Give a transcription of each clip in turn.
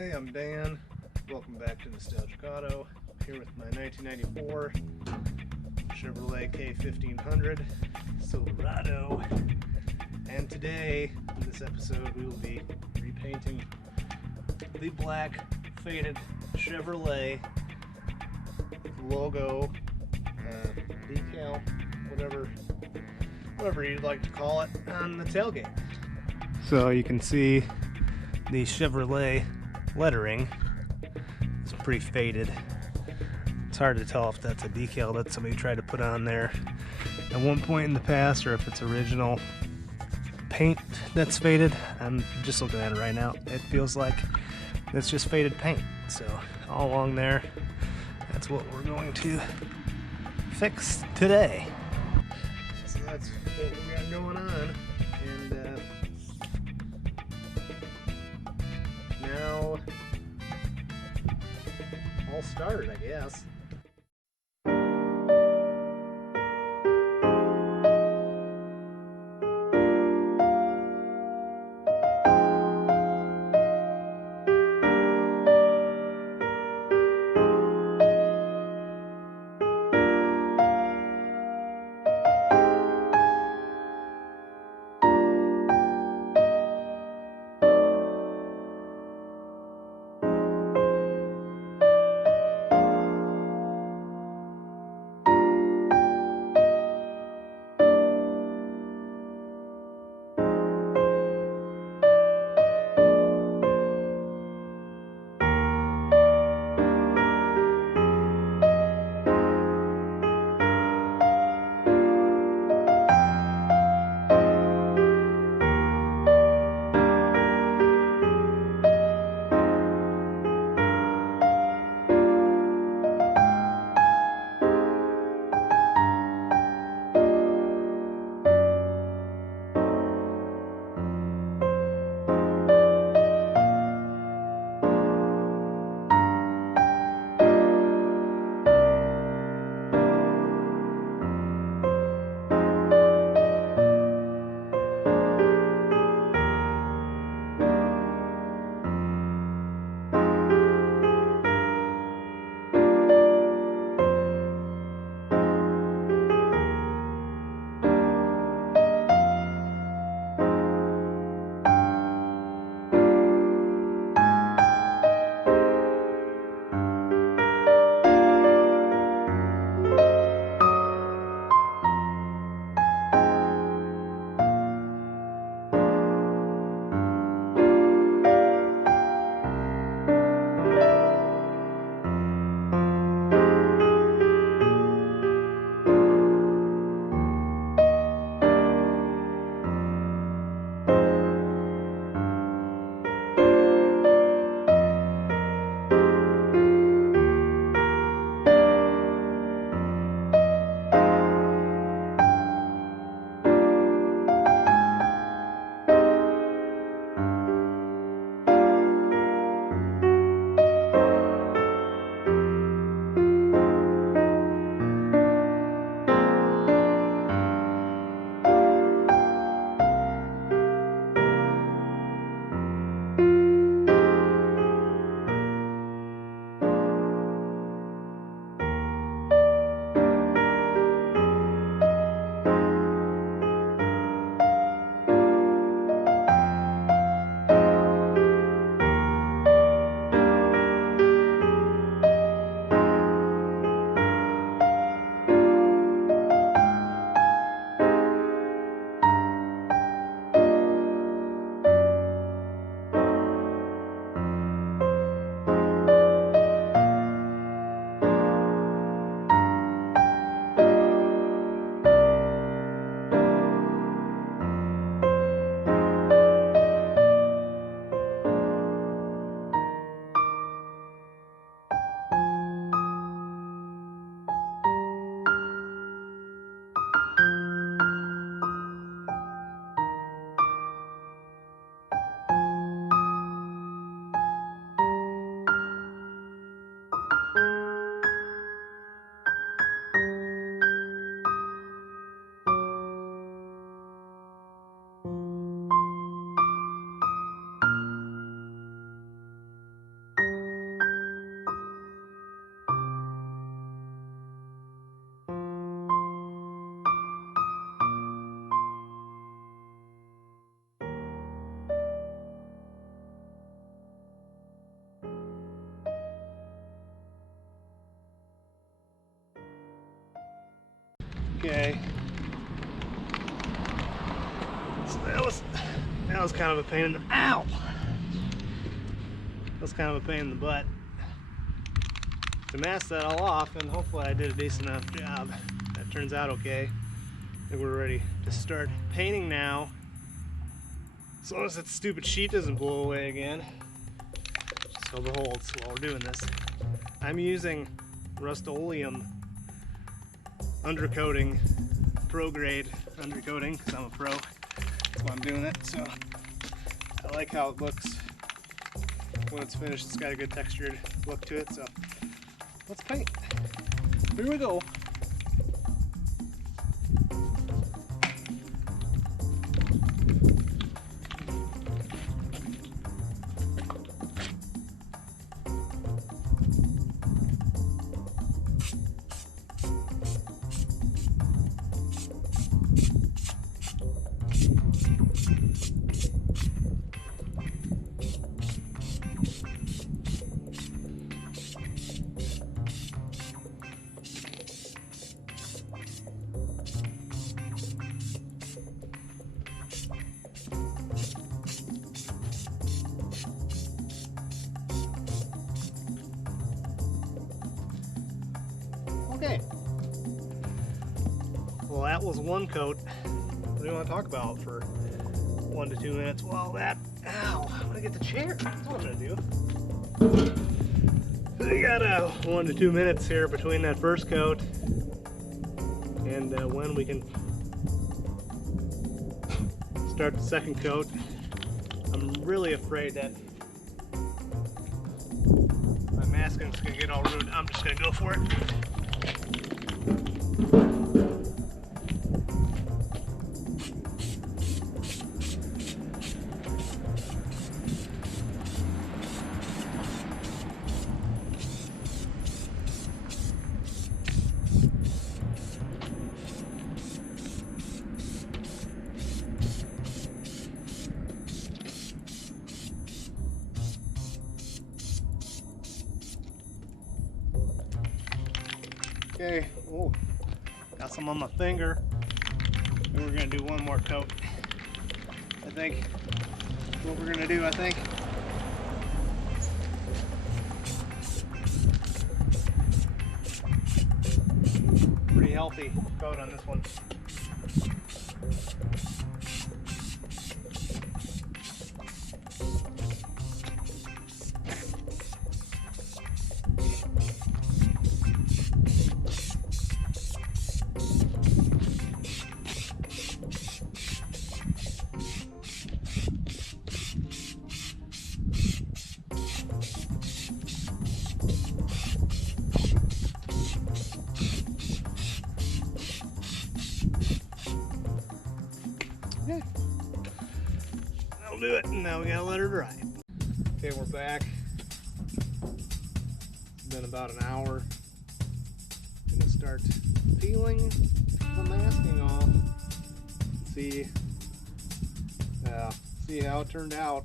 Hey, I'm Dan. Welcome back to Nostalgic Auto. Here with my 1994 Chevrolet K1500 Silverado. And today, in this episode, we will be repainting the black faded Chevrolet logo, decal, whatever you'd like to call it, on the tailgate. So you can see the Chevrolet lettering is pretty faded. It's hard to tell if that's a decal that somebody tried to put on there at one point in the past or if it's original paint that's faded. I'm just looking at it right now. It feels like it's just faded paint. So all along there, that's what we're going to fix today. So that's what we got going on. And now I'll start, I guess. Okay. So that was kind of a pain in the ow. That was kind of a pain in the butt to mask that all off, and hopefully I did a decent enough job. That turns out okay. I think we're ready to start painting now. As long as that stupid sheet doesn't blow away again. So behold, while we're doing this, I'm using Rust-Oleum undercoating, pro grade undercoating, because I'm a pro. That's why I'm doing it. So I like how it looks when it's finished. It's got a good textured look to it. So let's paint. Here we go. Okay. Well, that was one coat. What do you want to talk about for 1 to 2 minutes? Well, ow, I'm gonna get the chair. That's what I'm gonna do. So we got 1 to 2 minutes here between that first coat and when we can start the second coat. I'm really afraid that my masking's gonna get all ruined. I'm just gonna go for it. Okay, oh, got some on my finger. And we're gonna do one more coat. I think that's what we're gonna do, I think. Pretty healthy coat on this one. Okay. That'll do it, and now we gotta let her dry. Okay, we're back. It's been about an hour. Gonna start peeling the masking off. See how it turned out.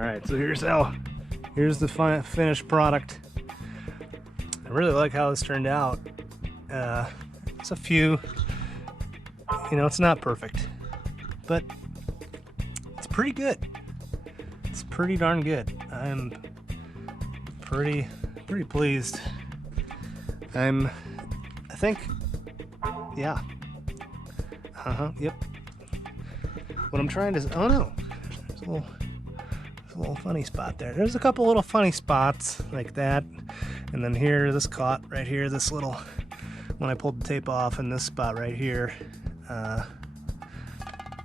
Alright, so here's the finished product. I really like how this turned out. It's a few, it's not perfect, but it's pretty good. It's pretty darn good. I'm pretty pleased. I think, yeah. Yep. What I'm trying to, oh no, there's a little funny spot there. There's a couple little funny spots like that. And then here, this caught right here, this little, when I pulled the tape off, and this spot right here. I'm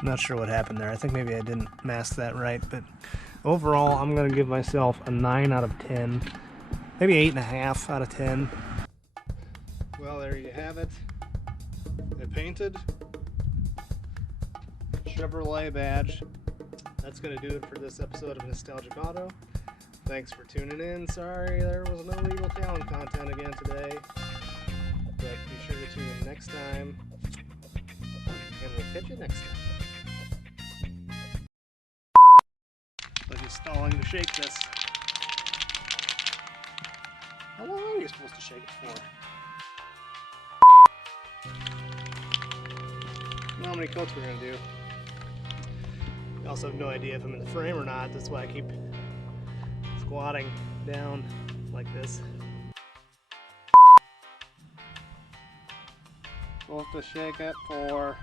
not sure what happened there. I think maybe I didn't mask that right, but overall, I'm gonna give myself a 9 out of 10, maybe 8.5 out of 10. Well, there you have it. I painted Chevrolet badge. That's gonna do it for this episode of Nostalgic Auto. Thanks for tuning in. Sorry there was no Eagle Talent content again today, but be sure to tune in next time, and we'll catch you next time. Like he's stalling to shake this. How long are you supposed to shake it for? I don't know how many coats we're gonna do. I also have no idea if I'm in the frame or not. That's why I keep squatting down like this. Supposed to shake it for